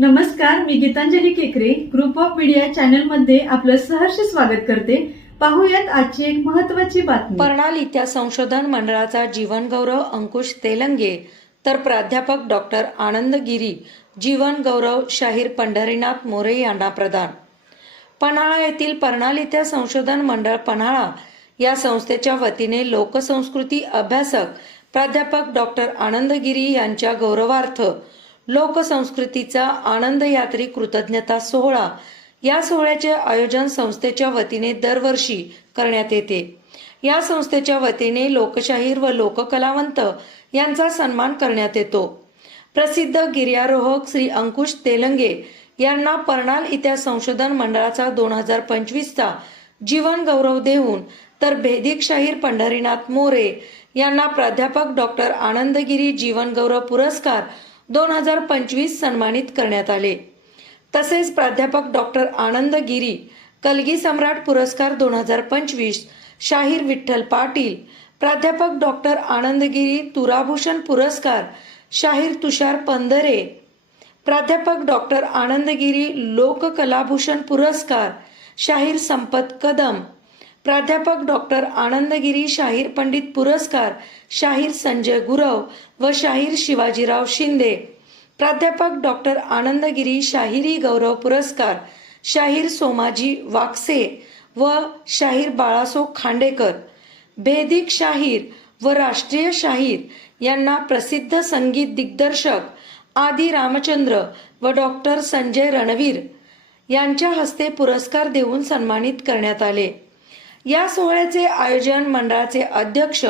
नमस्कार मी गीतांजली केकरे. Group of media चॅनलमध्ये आपलं सहर्ष स्वागत करते. पाहूयात आजची एक महत्वाची बातमी. पर्णाल त्या संशोधन मंडळाचा जीवन गौरव अंकुश तेलंगे तर प्राध्यापक डॉक्टर आनंद गिरी जीवन गौरव शाहीर पंढरीनाथ मोरे यांना प्रदान. पन्हाळा येथील पर्णाल त्या संशोधन मंडळ पन्हाळा या संस्थेच्या वतीने लोकसंस्कृती अभ्यासक प्राध्यापक डॉक्टर आनंद गिरी यांच्या गौरवार्थ लोकसंस्कृतीचा आनंद यात्री कृतज्ञता सोहळा. या सोहळ्याचे आयोजन संस्थेच्या वतीने दरवर्षी करण्यात येते. या संस्थेच्या वतीने लोकशाहीर व लोककलावंत यांचा सन्मान करण्यात येतो. प्रसिद्ध गिर्यारोहक श्री अंकुश तेलंगे यांना पर्णाल इतिहास संशोधन मंडळाचा दोन हजार पंचवीसचा जीवन गौरव देऊन तर भेदिकशाहीर पंढरीनाथ मोरे यांना प्राध्यापक डॉक्टर आनंदगिरी जीवन गौरव पुरस्कार दोन हजार पंचवीस सन्मानित करण्यात आले. तसेच प्राध्यापक डॉक्टर आनंद गिरी कलगी सम्राट पुरस्कार दोन हजार पंचवीस शाहीर विठ्ठल पाटील प्राध्यापक डॉक्टर आनंदगिरी तुराभूषण पुरस्कार शाहीर तुषार पंधरे प्राध्यापक डॉक्टर आनंदगिरी लोककलाभूषण पुरस्कार शाहीर संपत कदम प्राध्यापक डॉक्टर आनंदगिरी शाहीर पंडित पुरस्कार शाहीर संजय गुरव व शाहीर शिवाजीराव शिंदे. प्राध्यापक डॉक्टर आनंदगिरी शाहिरी गौरव पुरस्कार शाहीर सोमाजी वाकसे व शाहीर बाळासो खांडेकर. भेदिक शाहीर व राष्ट्रीय शाहीर यांना प्रसिद्ध संगीत दिग्दर्शक आदी रामचंद्र व डॉक्टर संजय रणवीर यांच्या हस्ते पुरस्कार देऊन सन्मानित करण्यात आले. या सोहळ्याचे आयोजन मंडळाचे अध्यक्ष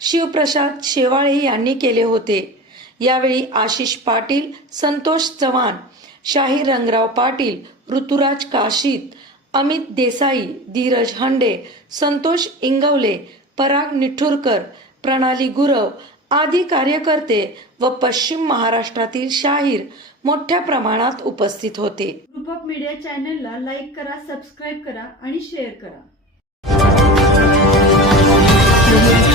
शिवप्रसाद शेवाळे यांनी केले होते. यावेळी आशिष पाटील संतोष चव्हाण शाहीर रंगराव पाटील ऋतुराज काशीत अमित देसाई धीरज हंडे संतोष इंगवले पराग निठुरकर प्रणाली गुरव आदी कार्यकर्ते व पश्चिम महाराष्ट्रातील शाहीर मोठ्या प्रमाणात उपस्थित होते. ग्रुप ऑफ मीडिया चॅनलला लाईक करा सबस्क्राईब करा आणि शेअर करा. Thank you.